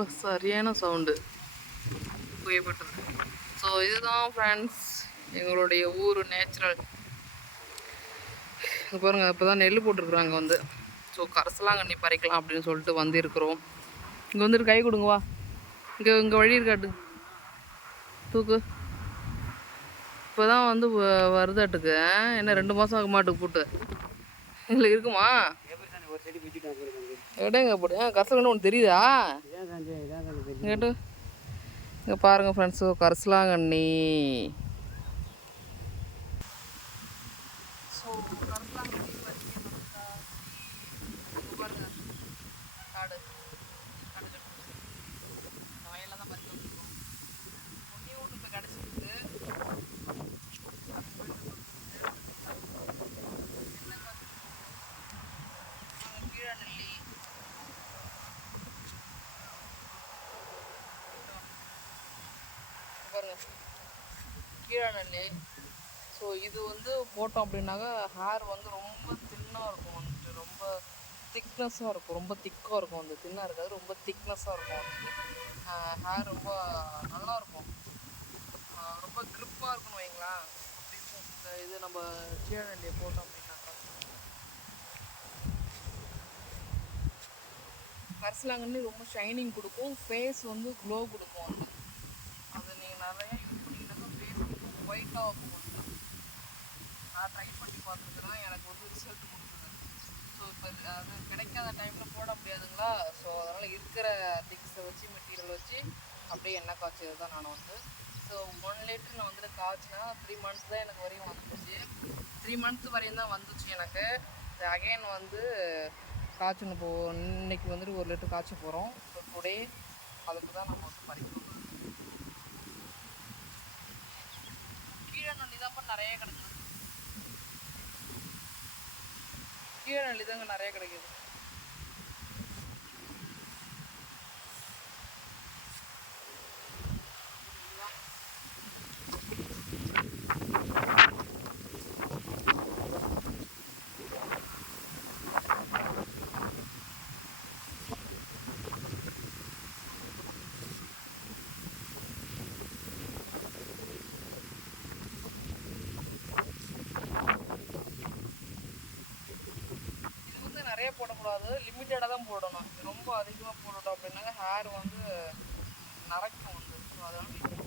இப்போ சரியான sound புயப்பட்டது. So இதுதான் ஃப்ரெண்ட்ஸ் எங்களுடைய ஊர் நேச்சுரல். இங்கே பாருங்கள், இப்போ தான் நெல் போட்டிருக்குறாங்க வந்து. ஸோ கரசலாங்கண்ணி பறிக்கலாம் அப்படின்னு சொல்லிட்டு வந்து இருக்கிறோம். இங்கே வந்துட்டு கை கொடுங்க வா. இங்கே வழி இருக்காட்டு தூக்கு. இப்போ தான் வந்து வருதாட்டுக்கு. என்ன 2 மாதம் ஆக மாட்டுக்கு போட்டு இல்லை இருக்குமா எடங்க போட்டு கரசலாங்கண்ணி ஒன்று தெரியுதா கேட்டு. இங்கே பாருங்கள் ஃப்ரெண்ட்ஸு கரசலாங்கண்ணி. ஸோ கரசலாங்கண்ணி பாருங்க காடு வயலில் தான் பறிக்க வந்துருக்கோம். ஒன்று இப்போ கிடச்சிருக்கு. கீழே நெல்லி பாருங்க கீழே நெல்லி. ஸோ இது வந்து போட்டோம் அப்படின்னாக்கா ஹேர் வந்து ரொம்ப தின்னாக இருக்கும் வந்துட்டு, ரொம்ப திக்னஸாக இருக்கும், ரொம்ப திக்காக இருக்கும். அந்த தின்னாக இருக்காது, ரொம்ப திக்னஸாக இருக்கும் வந்துட்டு. ஹேர் ரொம்ப நல்லாயிருக்கும், ரொம்ப க்ரிப்பாக இருக்குன்னு வைங்களேன். இந்த இது நம்ம கீழே நெல்லியை போட்டோம் அப்படின்னாக்கா கரசலாங்கண்ணி ரொம்ப ஷைனிங் கொடுக்கும், ஃபேஸ் வந்து க்ளோ கொடுக்கும் வந்து. அது நீங்கள் நிறையா யூஸ் பண்ணிங்கன்னாக்கா ஃபேஸ் வந்து ஒயிட்டாக இருக்கும் வந்து. நான் ட்ரை பண்ணி பார்த்துருக்குறேன், எனக்கு வந்து ரிசல்ட் கொடுக்குது. ஸோ இப்போ அது கிடைக்காத டைமில் போட முடியாதுங்களா. ஸோ அதனால் இருக்கிற திங்ஸை வச்சு, மெட்டீரியல் வச்சு அப்படியே எண்ணெய் காய்ச்சது தான் நான் வந்து. ஸோ 1 லிட்டர் நான் வந்துட்டு காய்ச்சினா 3 மந்த்ஸ் தான் எனக்கு வரையும் வந்துச்சு. 3 மந்த்ஸ் வரையும் தான் வந்துச்சு எனக்கு. அகைன் வந்து காய்ச்சணும். இன்னைக்கு வந்துட்டு 1 லிட்டர் காய்ச்ச போகிறோம். ஸோ டுடே அதுக்கு தான் நம்ம வந்து பறிக்கணும். கீழே நெல்லி தான் நிறைய கிடைக்குது. கீழே நெல்லி தாங்க நிறைய கிடைக்குது. நிறைய போடக்கூடாது, லிமிட்டடாக தான் போடணும். ரொம்ப அதிகமாக போடணும் அப்படின்னாக்க ஹேர் வந்து நரைக்கும் வந்து. ஸோ அதனால்